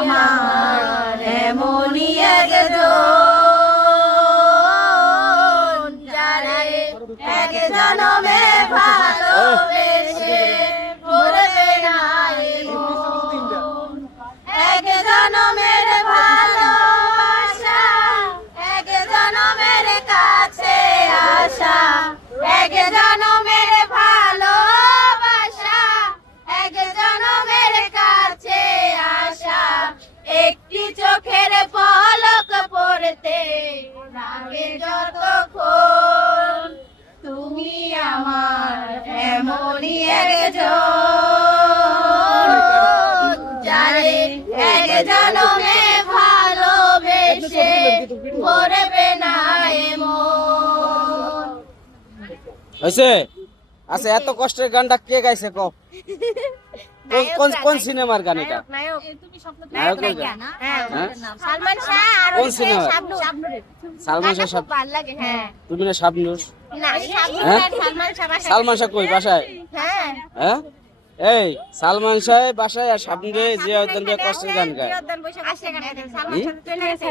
আমার এমনই একজন যারে এক জনমে ভালোবেসে ভুলবে না এ মন। এক জনমের ভালোবাসা, এক জনমের কাছে আসা, এক জনমের ভালোবাসা, এক জনমের কাছে আসা। একটি চোখের পলক পড়তে লাগে যতক্ষণ, তুমি আমার এমনই একজন যারে এক জনমে ভালোবেসে ভরবে না এ মন। হয়েছে? আচ্ছা, এত কষ্টের গানটা কে গাইছে ক? কোন কোন সিনেমার গান এটা? নায়কের গান? হ্যাঁ? সালমান শাহ আর কোন সিনেমা? শাবনূরের। সালমান শাহ খুব ভালো লাগে। হ্যাঁ তুমি না শাবনূর? না, শাবনূর হ্যাঁ? আর সালমান শাহ বাসায় সালমান শাহ কই বাসায়? হ্যাঁ হ্যাঁ, এই সালমান শাহ বাসায় আর শাবনূরে যে কষ্টের গান গায়। সালমান শাহ চলে গেছে।